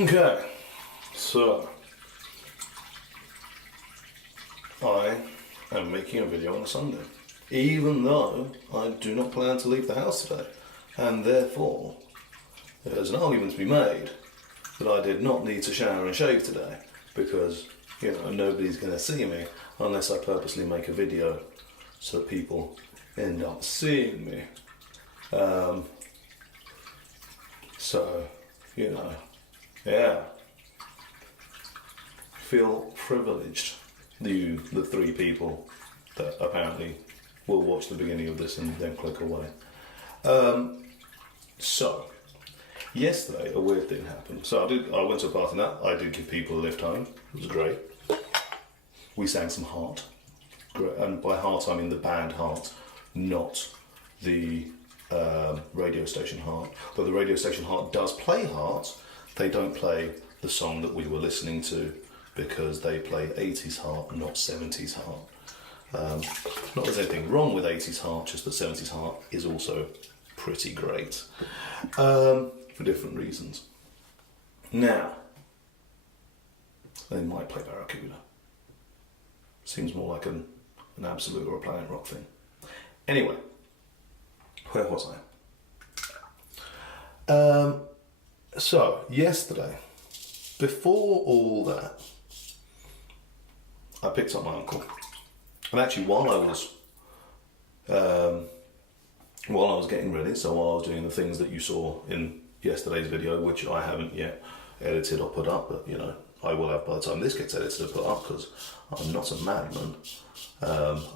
Okay, so I am making a video on a Sunday, even though I do not plan to leave the house today, and therefore there's an argument to be made that I did not need to shower and shave today because, you know, nobody's going to see me unless I purposely make a video so people end up seeing me. So, you know, yeah. Feel privileged, the three people that apparently will watch the beginning of this and then click away. So, yesterday a weird thing happened. So I went to a party now. I did give people a lift home. It was great. We sang some Heart. And by Heart I mean the band Heart, not the radio station Heart. Though the radio station Heart does play Heart, they don't play the song that we were listening to because they play 80s Heart, not 70s Heart. Not that there's anything wrong with 80s Heart, just that 70s Heart is also pretty great. For different reasons. Now, they might play Barracuda. Seems more like an Absolute or a Planet Rock thing. Anyway, where was I? So, yesterday, before all that, I picked up my uncle. And actually, while I was getting ready, so while I was doing the things that you saw in yesterday's video, which I haven't yet edited or put up, but you know, I will have by the time this gets edited and put up, because I'm not a madman,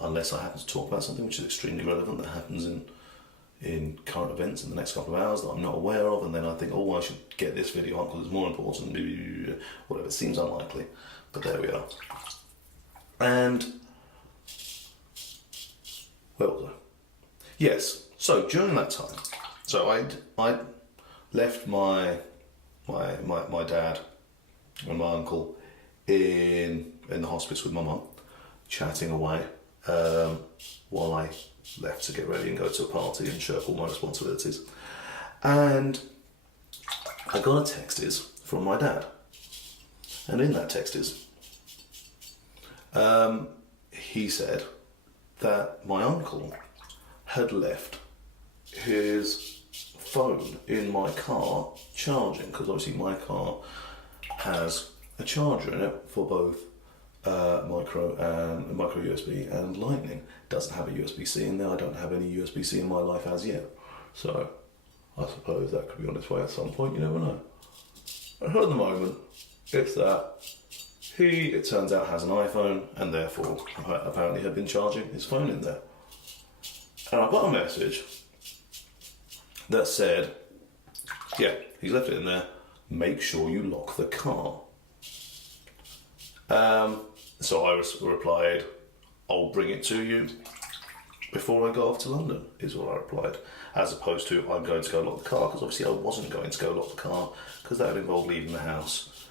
unless I happen to talk about something which is extremely relevant that happens in current events in the next couple of hours that I'm not aware of, and then I think, oh, I should get this video up because it's more important, whatever. It seems unlikely, but there we are. And where was I? Yes. So during that time, so I left my dad and my uncle in the hospice with my mum, chatting away, while I left to get ready and go to a party and shirk all my responsibilities. And I got a text from my dad, and in that text he said that my uncle had left his phone in my car charging, because obviously my car has a charger in it for both micro USB and lightning. Doesn't have a USB-C in there. I don't have any USB-C in my life as yet, so I suppose that could be on its way at some point. You never know. At the moment, it's that it turns out, has an iPhone, and therefore apparently had been charging his phone in there. And I got a message that said, yeah, he's left it in there, make sure you lock the car. So I replied, I'll bring it to you before I go off to London, is what I replied, as opposed to I'm going to go lock the car, because obviously I wasn't going to go lock the car, because that would involve leaving the house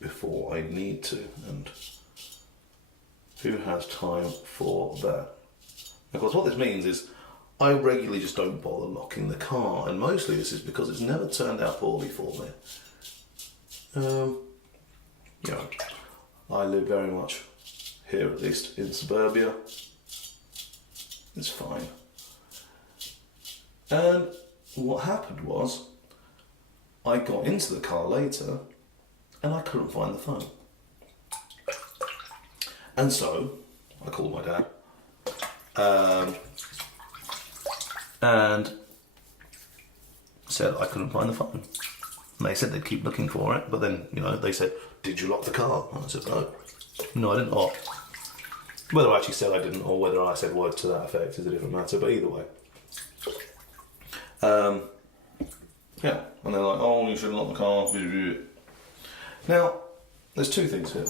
before I need to, and who has time for that? Of course, what this means is I regularly just don't bother locking the car, and mostly this is because it's never turned out poorly for me. You know, I live very much here, at least in suburbia. It's fine. And what happened was, I got into the car later, and I couldn't find the phone. And so, I called my dad. And said I couldn't find the phone. And they said they'd keep looking for it, but then, you know, they said, did you lock the car? And I said, no, I didn't lock. Whether I actually said I didn't or whether I said words to that effect is a different matter, but either way. Yeah, and they're like, oh, you shouldn't lock the car. Now, there's two things here.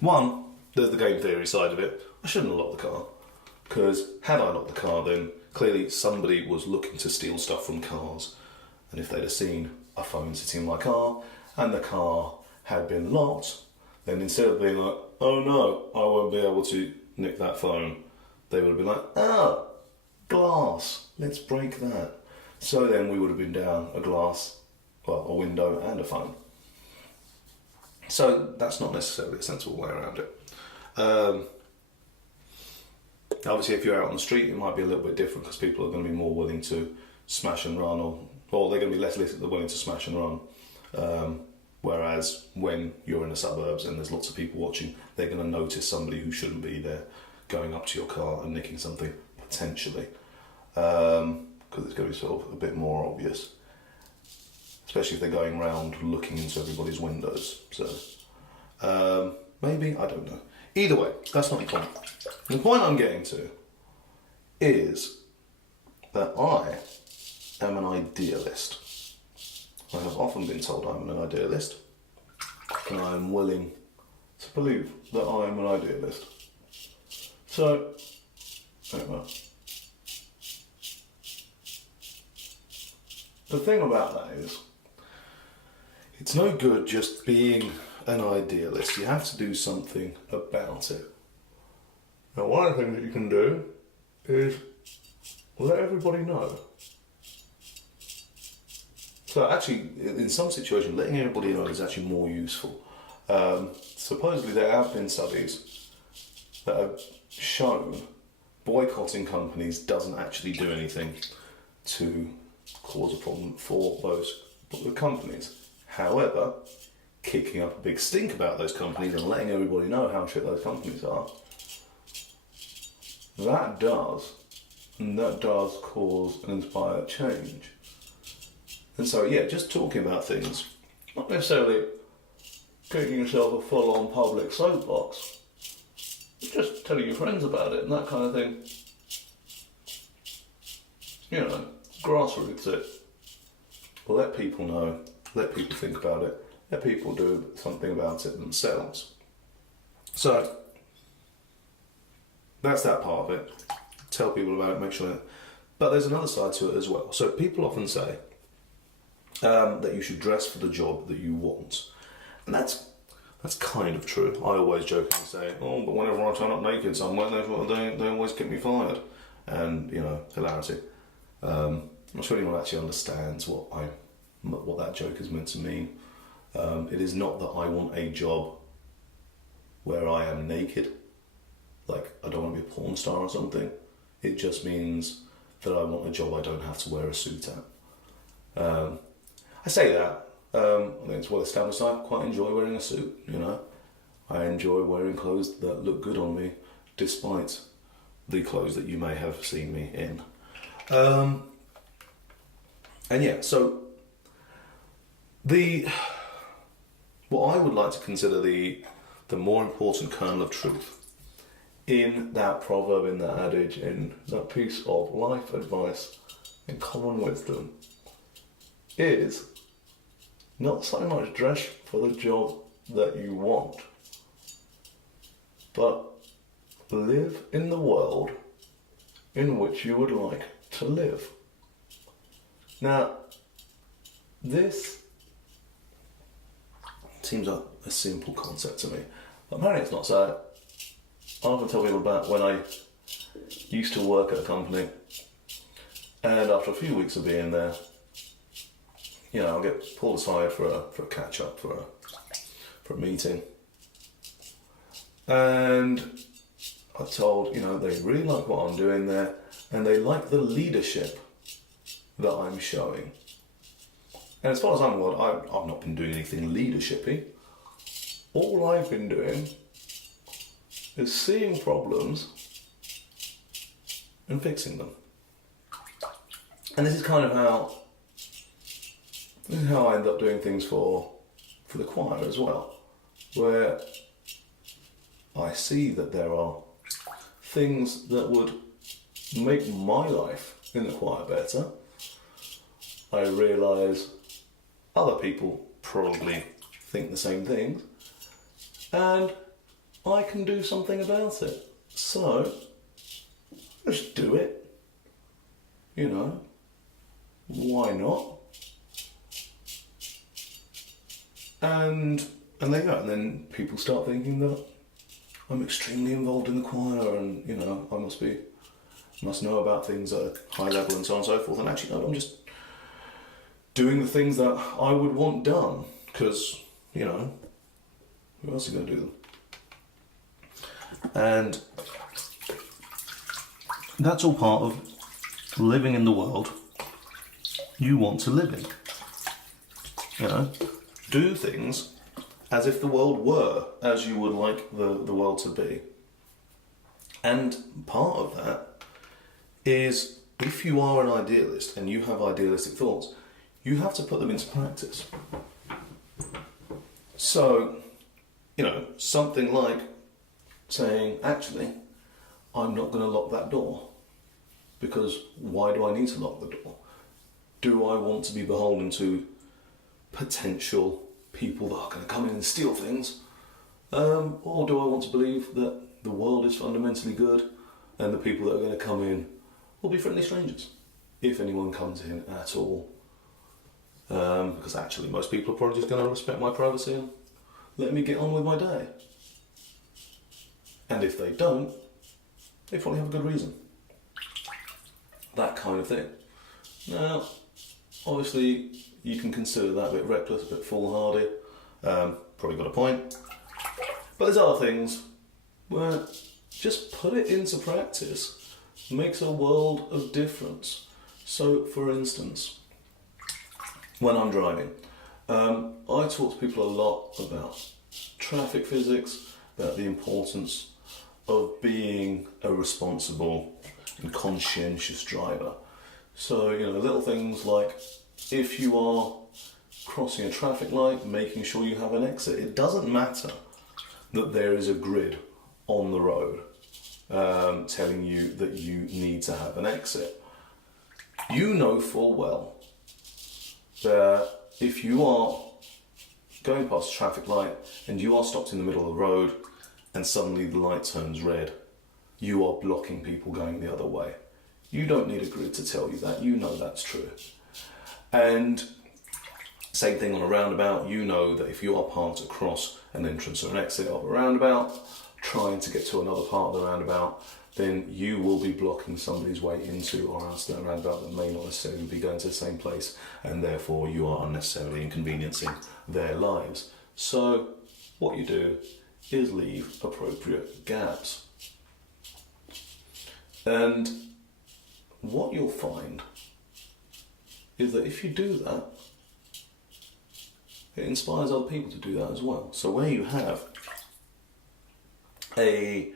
One, there's the game theory side of it. I shouldn't have locked the car, because had I locked the car, then clearly somebody was looking to steal stuff from cars, and if they'd have seen a phone sitting in my car and the car had been locked, then instead of being like, oh no, I won't be able to nick that phone, they would have been like, oh, glass, let's break that. So then we would have been down a glass a window and a phone. So that's not necessarily a sensible way around it. Obviously, if you're out on the street, it might be a little bit different because people are going to be more willing to smash and run, or they're going to be less willing to smash and run. Whereas when you're in the suburbs and there's lots of people watching, they're going to notice somebody who shouldn't be there going up to your car and nicking something, potentially. Because it's going to be sort of a bit more obvious. Especially if they're going round looking into everybody's windows. So, maybe, I don't know. Either way, that's not the point. The point I'm getting to is that I am an idealist. I have often been told I'm an idealist, and I am willing to believe that I am an idealist. So, anyway. The thing about that is, it's no good just being an idealist. You have to do something about it. Now, one of the things that you can do is let everybody know. So actually, in some situations, letting everybody know is actually more useful. Supposedly there have been studies that have shown boycotting companies doesn't actually do anything to cause a problem for those companies. However, kicking up a big stink about those companies and letting everybody know how shit those companies are, that does cause and inspire change. And so, yeah, just talking about things, not necessarily getting yourself a full-on public soapbox, just telling your friends about it and that kind of thing. You know, grassroots it. Let people know, let people think about it, let people do something about it themselves. So, that's that part of it. Tell people about it, make sure that. But there's another side to it as well. So people often say that you should dress for the job that you want. And that's kind of true. I always jokingly say, oh, but whenever I turn up naked somewhere, they always get me fired. And, you know, hilarity. I'm not sure anyone actually understands what that joke is meant to mean. It is not that I want a job where I am naked. Like, I don't want to be a porn star or something. It just means that I want a job I don't have to wear a suit at. I say that. I think it's well established. I quite enjoy wearing a suit, you know. I enjoy wearing clothes that look good on me, despite the clothes that you may have seen me in. And yeah, so what I would like to consider the more important kernel of truth in that proverb, in that adage, in that piece of life advice and common wisdom is not so much dress for the job that you want, but live in the world in which you would like to live. Now, this seems like a simple concept to me. Apparently it's not. So I often tell people about when I used to work at a company, and after a few weeks of being there, you know, I'll get pulled aside for a catch up, for a meeting, and I told, you know, they really like what I'm doing there, and they like the leadership that I'm showing. And as far as I'm aware, I've not been doing anything leadershipy. All I've been doing is seeing problems and fixing them. And this is kind of how I end up doing things for the choir as well, where I see that there are things that would make my life in the choir better. I realise other people probably think the same things, and I can do something about it. So, just do it. You know, why not? And there you go. And then people start thinking that I'm extremely involved in the choir, and you know, I must know about things at a high level and so on and so forth. And actually, no, I'm just doing the things that I would want done, because, you know, who else is going to do them? And that's all part of living in the world you want to live in. You know, do things as if the world were as you would like the world to be. And part of that is, if you are an idealist and you have idealistic thoughts, you have to put them into practice. So, you know, something like saying, actually, I'm not going to lock that door. Because why do I need to lock the door? Do I want to be beholden to potential people that are going to come in and steal things? Or do I want to believe that the world is fundamentally good and the people that are going to come in will be friendly strangers, if anyone comes in at all? Because actually most people are probably just going to respect my privacy and let me get on with my day. And if they don't, they probably have a good reason. That kind of thing. Now, obviously, you can consider that a bit reckless, a bit foolhardy. Probably got a point. But there's other things where just put it into practice makes a world of difference. So, for instance, when I'm driving, I talk to people a lot about traffic physics, about the importance of being a responsible and conscientious driver. So, you know, little things like, if you are crossing a traffic light, making sure you have an exit. It doesn't matter that there is a grid on the road telling you that you need to have an exit. You know full well that if you are going past a traffic light and you are stopped in the middle of the road and suddenly the light turns red, you are blocking people going the other way. You don't need a grid to tell you that. You know that's true. And same thing on a roundabout. You know that if you are parked across an entrance or an exit of a roundabout, trying to get to another part of the roundabout, then you will be blocking somebody's way into or out of that roundabout that may not necessarily be going to the same place, and therefore you are unnecessarily inconveniencing their lives. So what you do is leave appropriate gaps. And what you'll find is that if you do that, it inspires other people to do that as well. So where you have a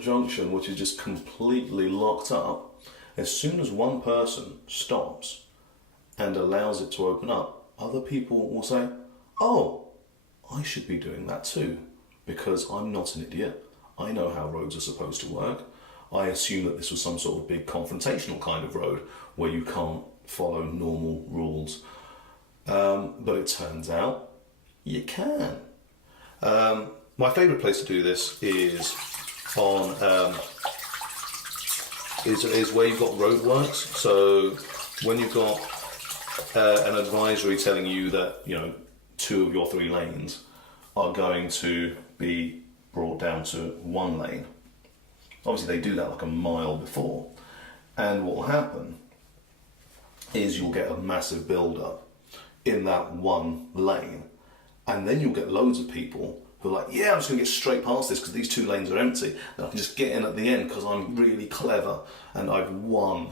junction which is just completely locked up, as soon as one person stops and allows it to open up, other people will say, oh, I should be doing that too, because I'm not an idiot. I know how roads are supposed to work. I assume that this was some sort of big confrontational kind of road where you can't follow normal rules. But it turns out you can. My favourite place to do this is on is where you've got roadworks. So when you've got an advisory telling you that, you know, 2 of your 3 lanes are going to be brought down to 1 lane. Obviously they do that like a mile before, and what will happen is you'll get a massive build-up in that 1 lane, and then you'll get loads of people who are like, yeah, I'm just going to get straight past this because these 2 lanes are empty, and I can just get in at the end because I'm really clever and I've won.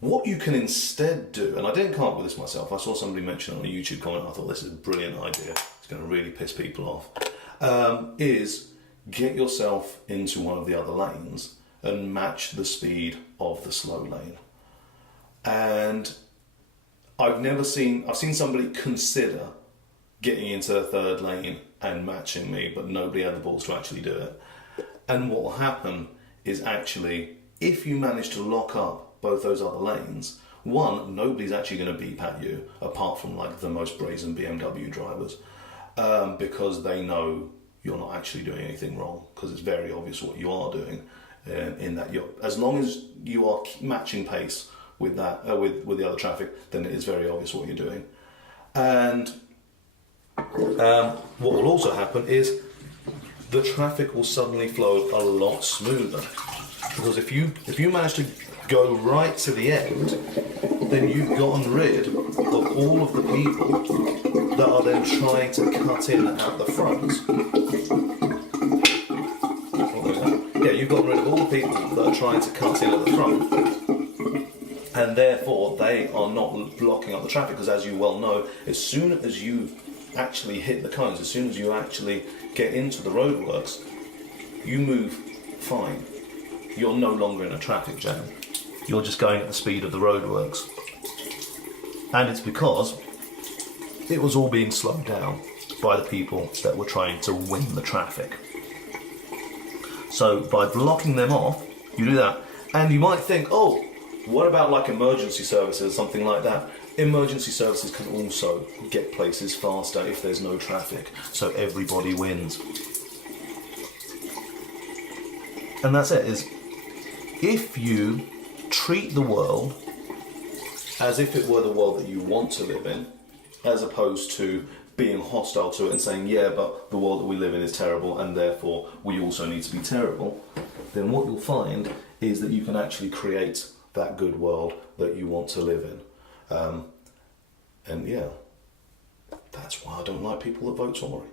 What you can instead do, and I didn't come up with this myself, I saw somebody mention it on a YouTube comment, I thought this is a brilliant idea, it's going to really piss people off, is get yourself into one of the other lanes and match the speed of the slow lane. And I've seen somebody consider getting into the 3rd lane and matching me, but nobody had the balls to actually do it. And what will happen is, actually, if you manage to lock up both those other lanes, 1, nobody's actually going to beep at you, apart from like the most brazen BMW drivers, because they know you're not actually doing anything wrong, because it's very obvious what you are doing, in that you're, as long as you are matching pace with that with the other traffic, then it is very obvious what you're doing. And what will also happen is the traffic will suddenly flow a lot smoother, because if you manage to go right to the end, then you've gotten rid of all of the people that are then trying to cut in at the front. Yeah, you've gotten rid of all the people that are trying to cut in at the front, and therefore they are not blocking up the traffic, because as you well know, as soon as you actually hit the cones, as soon as you actually get into the roadworks, you move fine. You're no longer in a traffic jam. You're just going at the speed of the roadworks. And it's because it was all being slowed down by the people that were trying to win the traffic. So by blocking them off, you do that. And you might think, oh, what about like emergency services, something like that? Emergency services can also get places faster if there's no traffic, so everybody wins. And that's it, is if you treat the world as if it were the world that you want to live in, as opposed to being hostile to it and saying, yeah, but the world that we live in is terrible and therefore we also need to be terrible, then what you'll find is that you can actually create that good world that you want to live in. And yeah, that's why I don't like people that vote Tory.